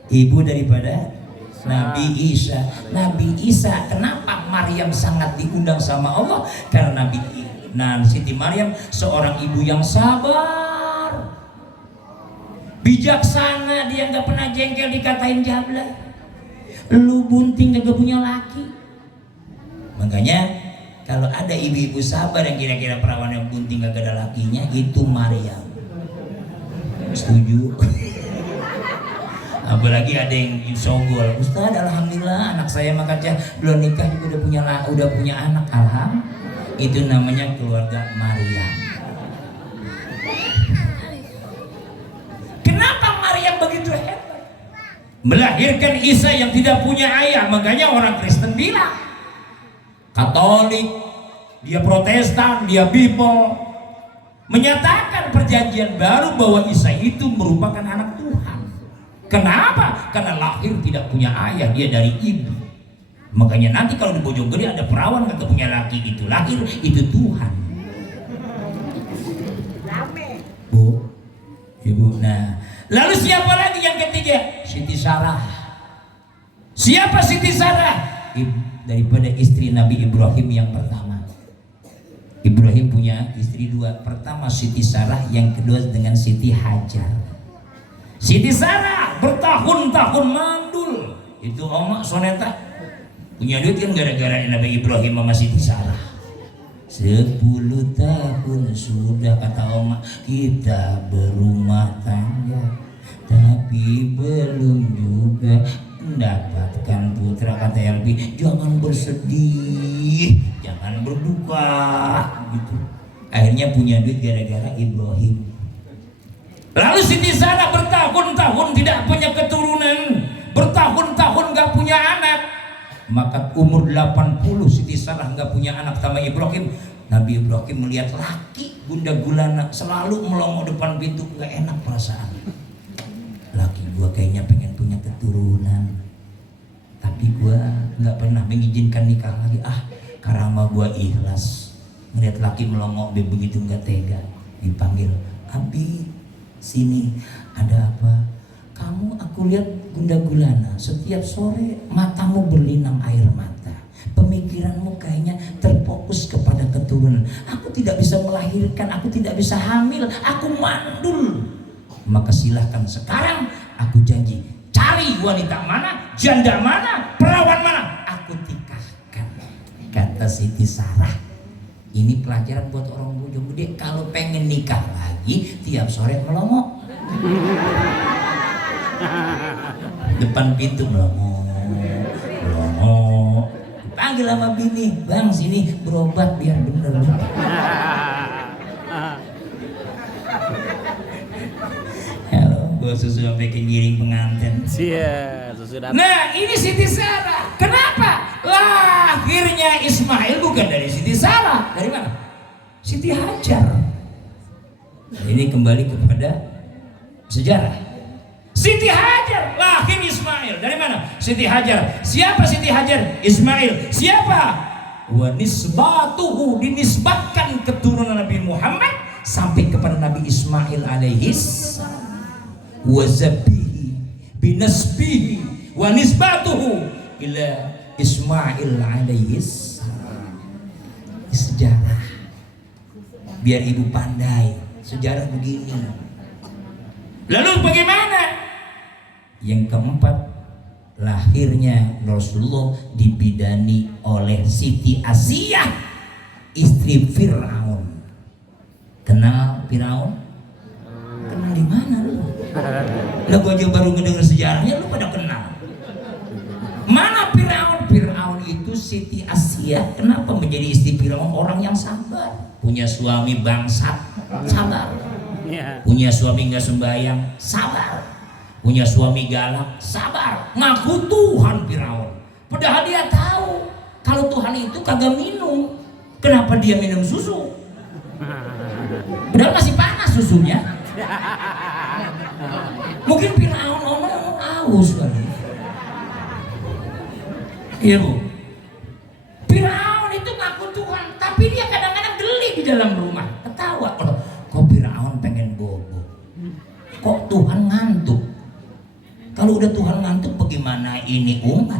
Ibu daripada Nabi Isa. Nabi Isa, kenapa Maryam sangat diundang sama Allah? Karena Siti Maryam seorang ibu yang sabar, bijaksana, dia nggak pernah jengkel dikatain jablay. Lu bunting kagak punya laki. Makanya kalau ada ibu-ibu sabar yang kira-kira perawan yang bunting gak ada lakinya, itu Maryam. Setuju? Apalagi ada yang sogol, Ustaz, alhamdulillah anak saya makanya belum nikah juga udah punya anak. Alhamdulillah. Itu namanya keluarga Maryam. Kenapa Maryam begitu hebat? Melahirkan Isa yang tidak punya ayah. Makanya orang Kristen bilang Katolik, dia Protestan, dia Bible, menyatakan perjanjian baru bahwa Isa itu merupakan anak Tuhan. Kenapa? Karena lahir tidak punya ayah, dia dari ibu. Makanya nanti kalau di Bojonggede ada perawan kagak punya laki, itu lahir, itu Tuhan. Bu, ibu. Nah, lalu siapa lagi yang ketiga? Siti Sarah. Siapa Siti Sarah? Daripada istri Nabi Ibrahim yang pertama. Ibrahim punya istri 2. Pertama Siti Sarah, yang kedua dengan Siti Hajar. Siti Sarah bertahun-tahun mandul. Itu Oma Soneta punya duit kan gara-gara Nabi Ibrahim sama Siti Sarah. 10 tahun sudah, kata Oma, kita berumah tangga, tapi belum juga mendapatkan putra. Kata Elvi, jangan bersedih, jangan berduka gitu. Akhirnya punya duit gara-gara Ibrahim. Lalu Siti Sarah bertahun-tahun tidak punya keturunan, bertahun-tahun gak punya anak. Maka umur 80 Siti Sarah gak punya anak sama Ibrahim. Nabi Ibrahim melihat laki bunda gulana selalu melongo depan pintu, gak enak perasaan. Laki gua kayaknya pengen punya keturunan, tapi gua nggak pernah mengizinkan nikah lagi. Karama gua ikhlas. Ngeliat laki melongo begitu nggak tega. Dipanggil, Abi, sini, ada apa? kamu aku lihat gundah gulana, setiap sore matamu berlinang air mata, pemikiranmu kayaknya terfokus kepada keturunan. Aku tidak bisa melahirkan, aku tidak bisa hamil, aku mandul. Maka silahkan sekarang, aku janji, cari wanita mana, janda mana, perawan mana, aku tikahkan. Kata Siti Sarah. Ini pelajaran buat orang Bojonggede, kalau pengen nikah lagi tiap sore melongo. Depan pintu melongo. Panggil sama bini, bang sini berobat biar bener. Halo, gua sudah bikin ngiring pengantin. Iya, sesudah. Nah, ini Siti Sarah. Kenapa? Lahirnya Ismail bukan dari Siti Sarah. Dari mana? Siti Hajar. Ini kembali kepada sejarah. Siti Hajar lahir Ismail. Dari mana? Siti Hajar. Siapa Siti Hajar? Ismail. Siapa? Wa nisbatuhu, dinisbatkan keturunan Nabi Muhammad sampai kepada Nabi Ismail alaihis wa zabihi binasbihi wa nisbatuhu ila Ismail alaihis. Sejarah biar ibu pandai, sejarah begini. Lalu bagaimana? Yang keempat, lahirnya Rasulullah dibidani oleh Siti Asiyah, istri Fir'aun. Kenal Fir'aun? Kenal di mana lu? Lah gua aja baru ngedenger sejarahnya, lu pada kenal. Mana Fir'aun? Fir'aun itu Siti Asiyah. Kenapa menjadi istri Fir'aun? Orang yang sabar, punya suami bangsat, sabar. Punya suami nggak sembahyang, sabar. Punya suami galak, sabar. Ngaku Tuhan Fir'aun. Padahal dia tahu kalau Tuhan itu kagak minum. Kenapa dia minum susu? Padahal masih panas susunya. Mungkin Fir'aun aus kali. Iya bu. Fir'aun itu ngaku Tuhan, tapi dia kadang-kadang geli di dalam rumah, ketawa. Kok Fir'aun pengen bobo? Kok Tuhan ngantuk? Kalau udah Tuhan ngantuk, bagaimana ini umat?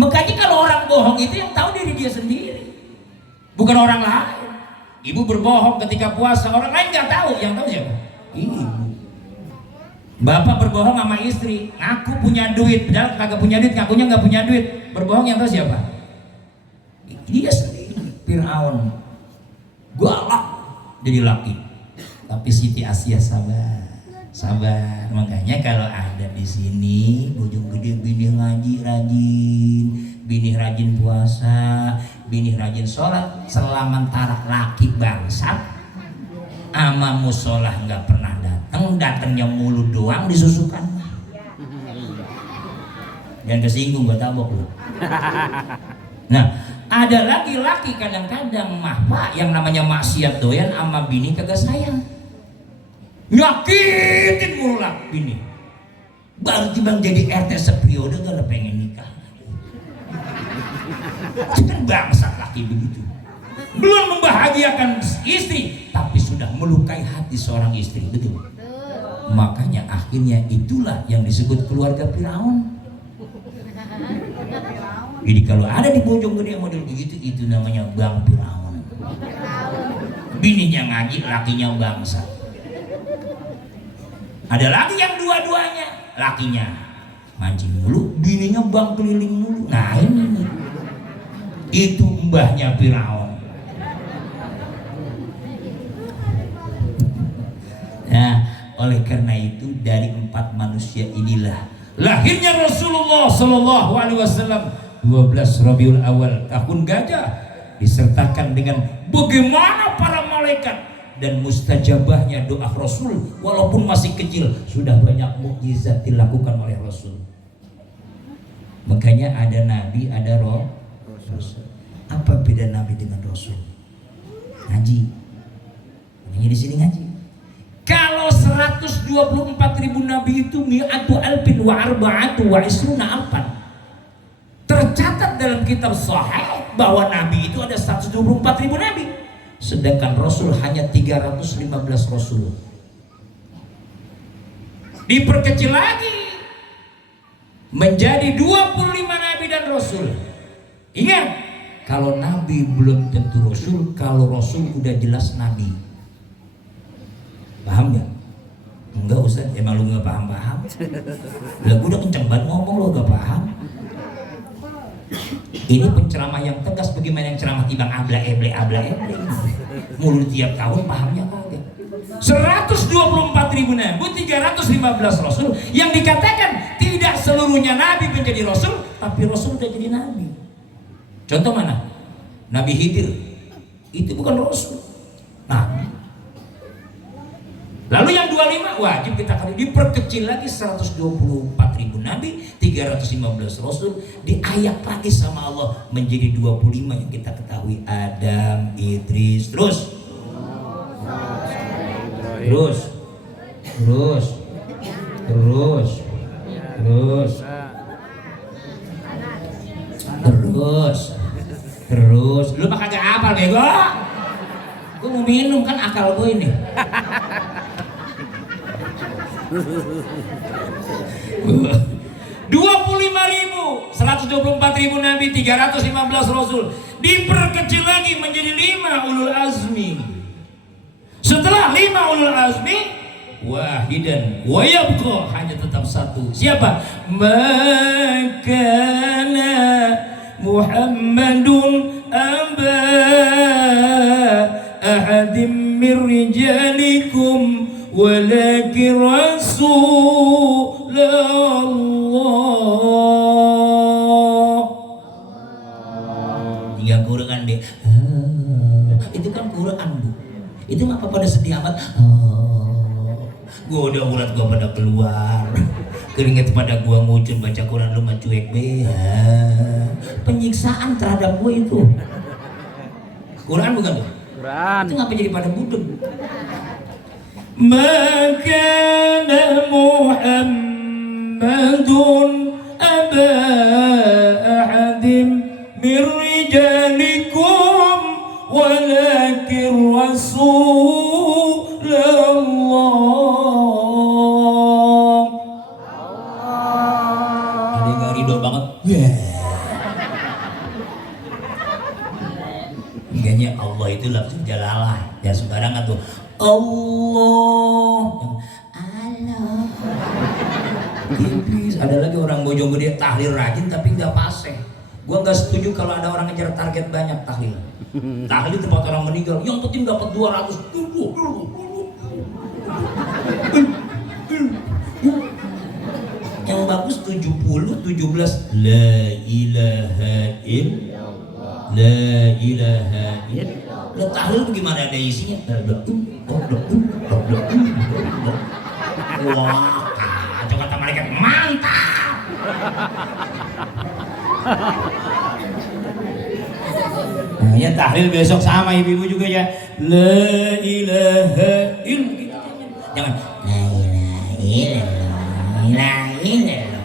Makanya kalau orang bohong itu yang tahu diri dia sendiri, bukan orang lain. Ibu berbohong ketika puasa, orang lain nggak tahu, yang tahu siapa? Ibu. Bapak berbohong sama istri, ngaku punya duit, padahal kagak punya duit, ngakunya nggak punya duit. Berbohong yang tahu siapa? Dia sendiri. Fir'aun galak jadi laki, tapi Siti Asiyah sabar, sabar. Makanya kalau ada di sini Bojonggede, bini ngaji rajin, bini rajin puasa, bini rajin sholat, selamantara laki bangsat ama musolah nggak pernah datangnya mulu doang disusukan. Jangan kesinggung, gak tabok lu. Nah, ada laki-laki kadang-kadang mah pak yang namanya maksiat doyan ama bini kagak sayang, nyakitin mulu lah bini. Baru timbang jadi RT seperiode gak pengen nikah. Itu kan bangsat laki begitu. Belum membahagiakan istri, tapi sudah melukai hati seorang istri, betul. Makanya akhirnya itulah yang disebut keluarga Fir'aun. Jadi kalau ada di Bojonggede model begitu, itu namanya Bang Fir'aun. Bininya ngaji, lakinya bangsa. Ada lagi yang dua-duanya, lakinya mancing mulu, bininya bang keliling mulu. Nah ini itu mbahnya Fir'aun. Nah, oleh karena itu dari 4 manusia inilah lahirnya Rasulullah Shallallahu Alaihi Wasallam 12 Rabiul Awal tahun gajah, disertakan dengan bagaimana para malaikat dan mustajabahnya doa Rasul walaupun masih kecil sudah banyak mukjizat dilakukan oleh Rasul. Makanya ada Nabi, ada Rasul. Apa beda Nabi dengan Rasul? Ngaji. Makanya di sini ngaji. Kalau 124.000 nabi itu mi'atu alfin wa arba'atu wa isruna alfan. Tercatat dalam kitab sahih bahwa nabi itu ada 124.000 nabi. Sedangkan Rasul hanya 315 Rasul. diperkecil lagi menjadi 25 nabi dan rasul. Ingat, kalau nabi belum tentu rasul, kalau rasul udah jelas nabi. Paham nggak? Enggak Ustaz, emang lu nggak paham-paham. Lah gua udah kenceng banget ngomong, lu gak paham. Ini penceramah yang tegas, bagaimana yang ceramah tibang abla eble mulut tiap tahun pahamnya kagak. 124.000 nabi, 315 rasul yang dikatakan tidak seluruhnya nabi menjadi rasul, tapi rasul udah jadi nabi. Contoh mana? Nabi Khidir itu bukan rasul, nabi. Lalu yang 25 wajib kita kali diperkecil lagi, 124.000 nabi, 315 rasul, diayak lagi sama Allah menjadi 25 yang kita ketahui, Adam, Idris, terus lu mah kagak hafal bego. Gue mau minum kan akal gue ini. 25.000, 124.000 nabi, 315 rasul, diperkecil lagi menjadi 5 ulul azmi. Setelah 5 ulul azmi, wahidan wa yabqa, hanya tetap satu. Siapa? Makana Muhammadun aba ahadim min rijalikum walakin Rasulullah. Tiga Quran deh. Itu kan Quran, Bu. Itu ngapa pada sedih amat? Gua udah urat gua pada keluar, keringet pada gua ngucur, baca Quran lu mencuek be. Penyiksaan terhadap gua itu. Quran bukan tuh? Quran. Itu ngapa jadi pada budeg? Makana Muhammadun aba ahadim min rijalikum walakin Rasulullah. Ada yang gak ridho banget. Enggaknya Allah itu lafzul jalalah, ya sembarangan tuh. Allah. Iblis. Ada lagi orang Bojonggede tahlil rajin tapi nggak fasih. Gua nggak setuju kalau ada orang ngejar target banyak tahlil. Tahlil tempat orang meninggal, yang penting dapat 200. Yang bagus 70, 17. La ilaha illallah. La ilaha illallah. Lo tahlil bagaimana ada isinya? Wah, kacau kata malaikat, mantap. Nah, ya tahlil besok sama ibu-ibu juga ya. La ilaha illallah. Jangan la ilaha illallah. La ilaha.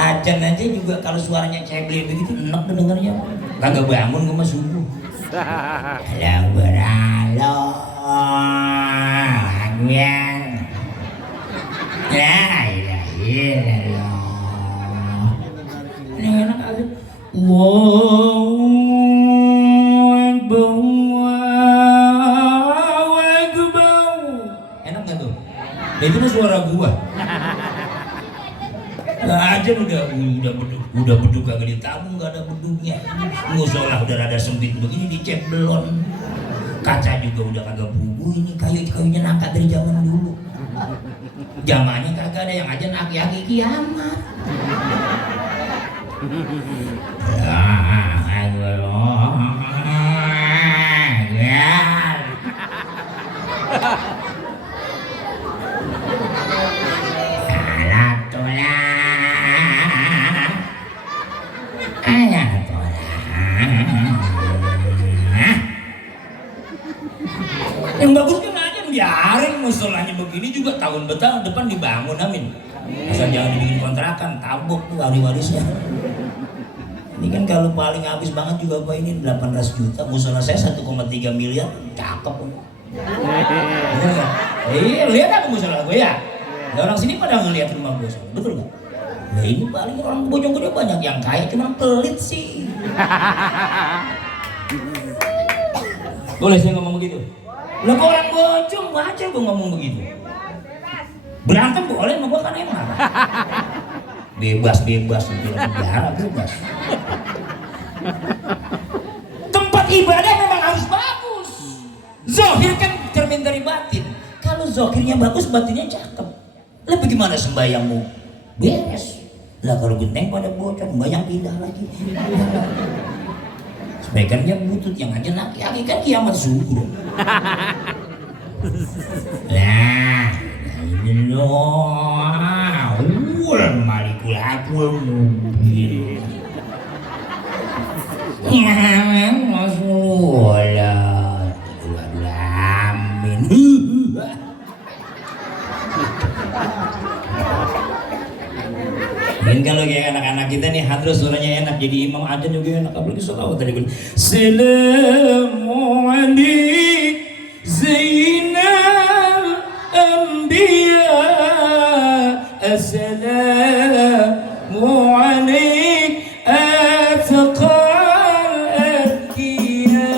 Ajan aja juga kalau suaranya ceblek begitu enak dengarnya. Kagak bangun gue mah subuh. Alang beralo laguan. La ilaha illallah. Ini enak aja. Allahu Akbar, Allahu Akbar. Enak gak tuh? Itu mah suara gua. Aja udah beduk kagak ditabung, nggak ada beduknya. Musola udah rada sempit begini dicet belon. Kaca juga udah kagak bubu, ini kayu-kayunya nangka dari zaman dulu. Zamannya kagak ada yang ajan aki-aki kiamat. Yang bagus kan aja biarin musolanya begini juga tahun depan dibangun, amin. Asal jangan dibikin kontrakan, tabok tuh warisnya. Ini kan kalau paling habis banget juga apa ini 18 juta, musola saya 1,3 miliar, cakep. Bener gak? Iya, lihat aku musola gue ya. Ya orang sini pada ngeliat rumah gue, betul nggak? Nah ini paling orang Bojonggede banyak yang kaya, cuma pelit sih. Boleh saya ngomong begitu? Lah kok orang Bojong wajar gue ngomong begitu. Berantem boleh sama gue kan emang. Bebas gitu, penjara bebas. Tempat ibadah memang harus bagus. Zahir kan cermin dari batin. Kalau zahirnya bagus, batinnya cakep. Lah bagaimana sembayangmu? Beres. Lah kalau genteng pada bocor, sembayang pindah lagi. Sebaikannya butut yang aja naki-naki kan kiamat subuh. Nah, ini loh. Malikul akul mungkin. Rasulullah. Amin. Dan kalau kayak anak-anak kita nih hadros suaranya enak, jadi imam adzan juga enak, apalagi sholawat tadi pun. Assalamu alaikum Zainal Anbiya. Assalamu alaikum Atqal Adkiya.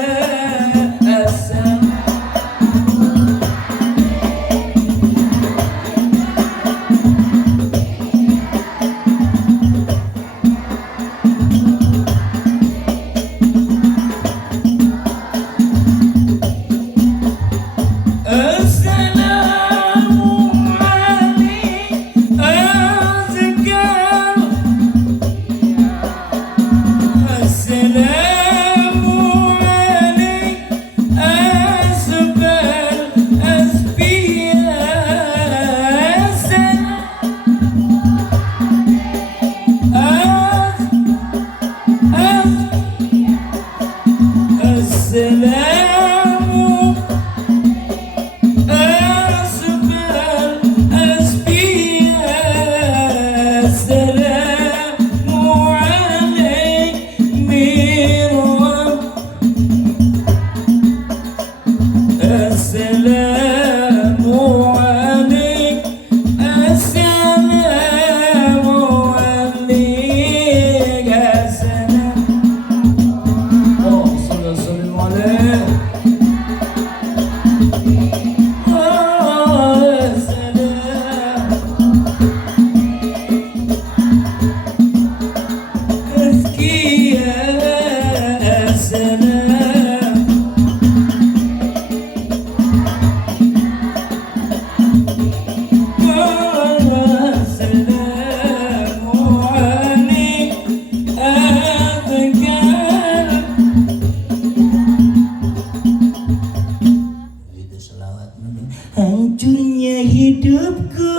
Hancurnya hidupku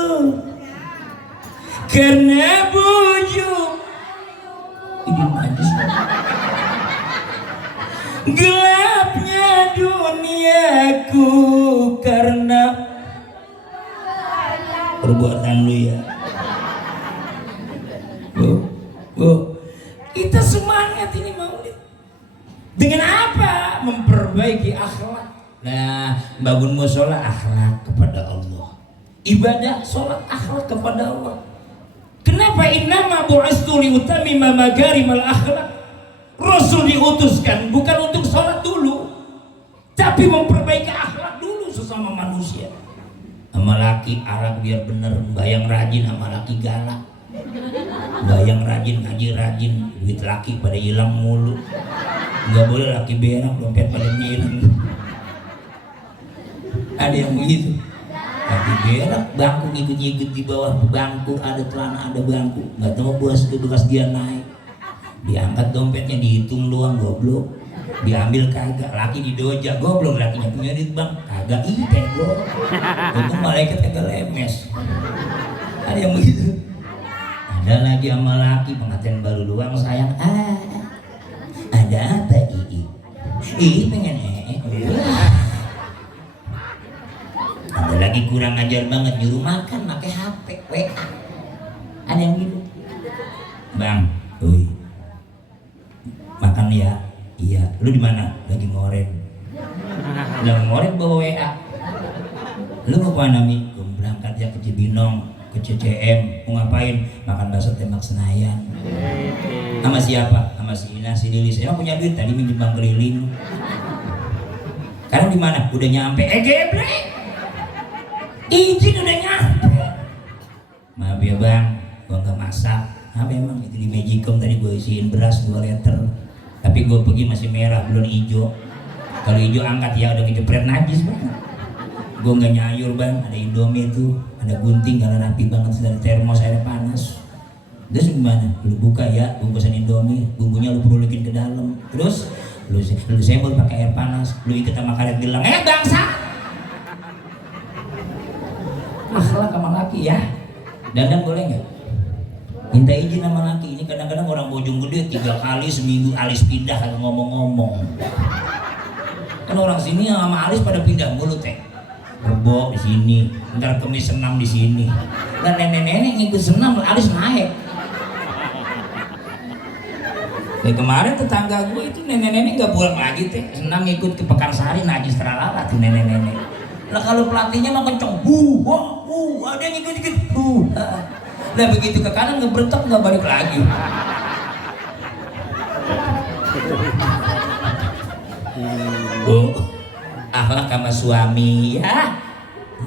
karena bujuk. Ini najis. Gelapnya duniaku karena perbuatan lu ya. Kita semangat ini maulid. Dengan apa? Memperbaiki akhlak. Nah, bangun musola akhlak kepada Allah. Ibadah sholat akhlak kepada Allah. Kenapa innama bu'istu liutamima magarimal akhlak? Rasul diutuskan bukan untuk sholat dulu, tapi memperbaiki akhlak dulu sesama manusia. Sama laki arak biar bener, bayang rajin, sama laki galak. Bayang rajin, ngaji rajin, duit laki pada hilang mulu. Nggak boleh laki berak, dompet pada hilang. Ada yang begitu. Laki berak, bangku ngikut-ngikut di bawah bangku, ada celana, ada bangku. Nggak tahu bekas dia naik. Diangkat dompetnya, dihitung doang, goblok. Diambil kagak, laki didoja, goblok. Lakinya punya duit bang, kagak goblok. Itu malaikat kagak lemes. Ada yang begitu. Ada lagi sama laki pengantin baru doang sayang. Ada apa Ii pengen Ada lagi kurang ajar banget, nyuruh makan pakai HP WA. Ada yang gitu. Bang, makan ya. Iya, lu di mana? Lagi ngoren. Lagi ngoren bawa WA. Lu mau kemana Mi? Gue berangkat ya ke Cibinong, ke CCM. Mau ngapain? Makan bakso tembak Senayan. Sama siapa? Sama si Ina, si Lilis. Emang punya duit? Tadi minjem bang keliling. Sekarang di mana? Udah nyampe. Geblek. Izin udah nyampe. Maaf ya bang, gua nggak masak. Apa emang itu di Magicom tadi gue isiin beras 2 liter. Tapi gue pergi masih merah, belum hijau. Kalau hijau angkat ya udah kejepret najis bang. Gue nggak nyayur bang, ada Indomie tuh, ada gunting kalau rapi banget dari termos air panas. Terus gimana? Lu buka ya bungkusan Indomie, bumbunya lu perulikin ke dalam. Terus lu sembol pakai air panas, lu ikat sama karet gelang. Bangsa! Akhlak sama laki ya. Dandan boleh nggak? Minta izin sama laki. Ini kadang-kadang orang Bojonggede 3 kali seminggu alis pindah kalau ngomong-ngomong. Kan orang sini sama alis pada pindah mulu teh. Rebo di sini, ntar kemis senam di sini. Dan nenek-nenek ngikut senam alis naik. Kayak kemarin tetangga gue itu nenek-nenek nggak pulang lagi teh, senam ikut ke Pekarsari najis teralala tuh nenek-nenek. Lah kalau pelatihnya mah kenceng, ada yang ikut-ikut, Nah begitu ke kanan ngebretok nggak balik lagi. Akhlak sama suami ya.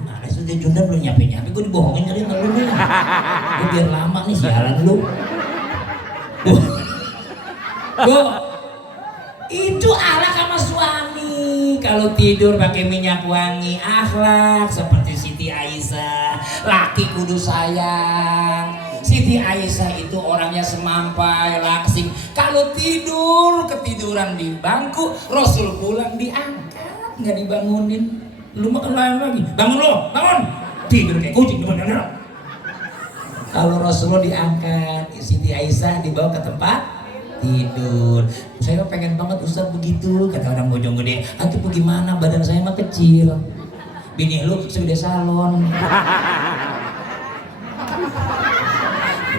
Mana sudah Junda belum nyampe-nyampe, gue dibohongin kali sama lu nih. Gue biar lama nih sialan lu. Itu akhlak sama suami. Kalau tidur pakai minyak wangi, akhlak seperti Siti Aisyah. Laki kudu sayang. Siti Aisyah itu orangnya semampai, langsing. Kalau tidur ketiduran di bangku, Rasul pulang diangkat, nggak dibangunin. Lu makan lain lagi, bangun lo, bangun. Tidur kayak kucing bener. Kalau Rasulullah diangkat, Siti Aisyah dibawa ke tempat tidur. Saya pengen banget Ustaz begitu, kata orang Bojonggede. Antum bagaimana? Badan saya mah kecil. Bini lu segede salon.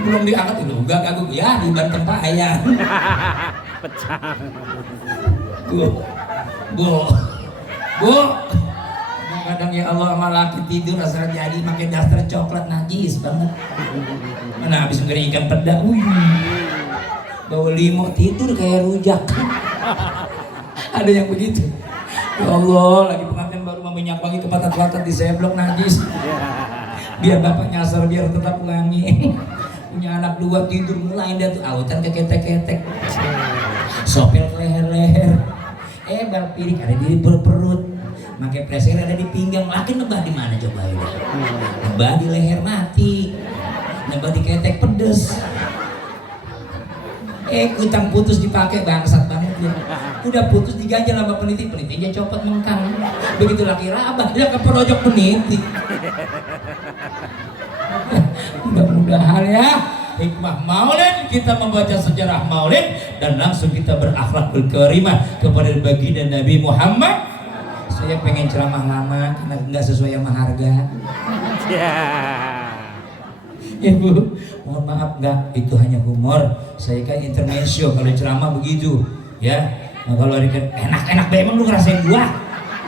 Belum diangkat itu, enggak kagum ya di ban tempat ayam. Pecah. Bu. Kadang ya Allah sama laki tidur asal jadi pakai daster coklat najis banget. Mana habis ngeri ikan peda. Bawa limo tidur kayak rujak. Ada yang begitu. Ya Allah, lagi pengantin baru mau minyak wangi ke patat-patat di seblok najis. Biar bapak nyasar biar tetap wangi. Punya anak 2 tidur mulai dia tuh autan ke ketek-ketek. Sopel ke leher-leher. Bal piring ada di perut. Pakai preser ada di pinggang. Laki nebah di mana coba ya? Nebah di leher mati. Nebah di ketek pedes. Kutang putus dipakai bangsat banget ya. Udah putus diganjal sama peniti-penitinya copot mengkang. Begitu laki rabah dia ke perojok peniti. Mudah-mudahan ya hikmah maulid kita membaca sejarah maulid dan langsung kita berakhlak karimah kepada baginda Nabi Muhammad. Saya pengen ceramah lama karena nggak sesuai sama harga. Ya Bu, mohon maaf nggak, itu hanya humor. Saya kan intermezzo kalau ceramah begitu, ya. Nah, kalau hari enak-enak, emang lu ngerasain gua?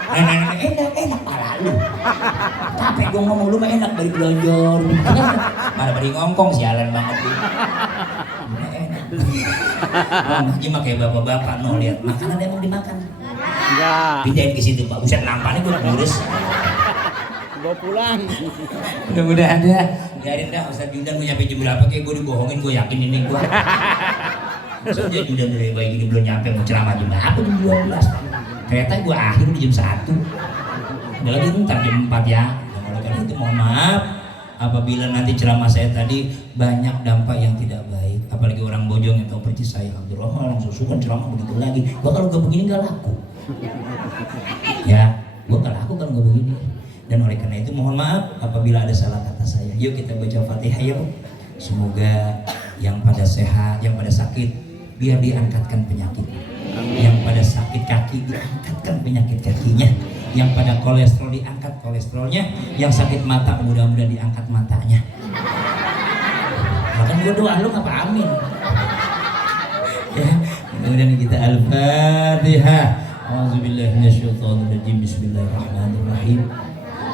Enak malah lu. Capek gua ngomong lu mah enak balik belonjor. Malah balik ngongkong sialan banget lu. Enak. Ngaji mah kayak bapak-bapak no lihat makanan emang dimakan. Enggak. Pindahin ke situ Pak. Buset nampannya gua kurus. Bawa pulang. Mudah-mudahan ya. Biarin dah Ustaz Jundan mau nyampe jam berapa kayak gue dibohongin, gue yakin ini gue. Ustaz Jundan dari bayi gini belum nyampe mau ceramah jam berapa? Jam 12. Ternyata gue akhir di jam 1. Udah lagi ntar jam 4 ya. Nah, oleh karena itu mohon maaf apabila nanti ceramah saya tadi banyak dampak yang tidak baik. Apalagi orang Bojong yang tahu persis saya Abdurrahman langsung suka ceramah begitu lagi. Gue kalau gak begini gak laku. Ya, gue gak laku kalau gak begini. Dan oleh karena itu mohon maaf apabila ada salah kata saya. Yuk kita baca Fatihah yuk. Semoga yang pada sehat, yang pada sakit biar diangkatkan penyakit. Yang pada sakit kaki diangkatkan penyakit kakinya. Yang pada kolesterol diangkat kolesterolnya. Yang sakit mata mudah-mudahan diangkat matanya. Bahkan gue doa lu ngapa amin. Ya, kemudian kita Al-Fatihah. A'udzubillahi minasyaitonirrajim. Bismillahirrahmanirrahim.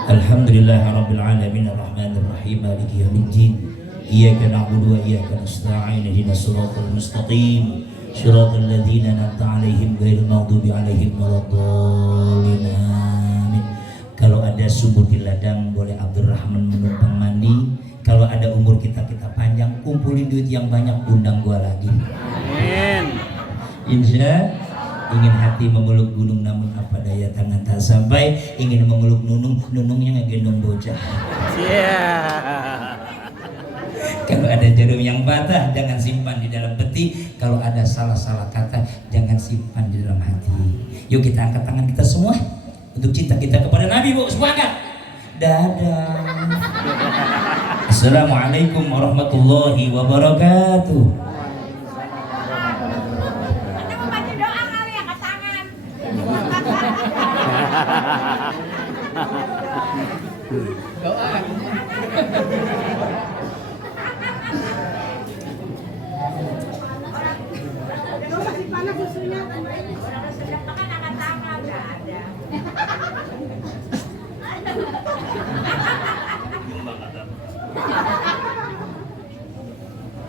Alhamdulillahirabbil alamin arrahmanir rahim maliki yaumiddin. Iyyaka na'budu wa iyyaka nasta'in ihdinas siratal mustaqim siratal ladzina an'amta 'alaihim ghairil maghdubi 'alaihim waladdallin. Amin. Kalau ada sumur di ladang boleh Abdurrahman menumpang mandi. Kalau ada umur kita panjang, kumpulin duit yang banyak, undang gua lagi. Amin. Insya ingin hati memeluk gunung namun apa daya tangan tak sampai, ingin memeluk nunungnya ngegendong bocah. Kalau ada jarum yang patah jangan simpan di dalam peti, kalau ada salah-salah kata jangan simpan di dalam hati. Yuk kita angkat tangan kita semua untuk cinta kita kepada Nabi, Bu. Semangat. Dadah. Assalamualaikum warahmatullahi wabarakatuh.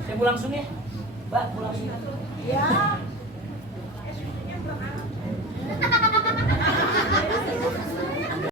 Saya pulang langsung ya, Mbak, pulang langsung. Ya.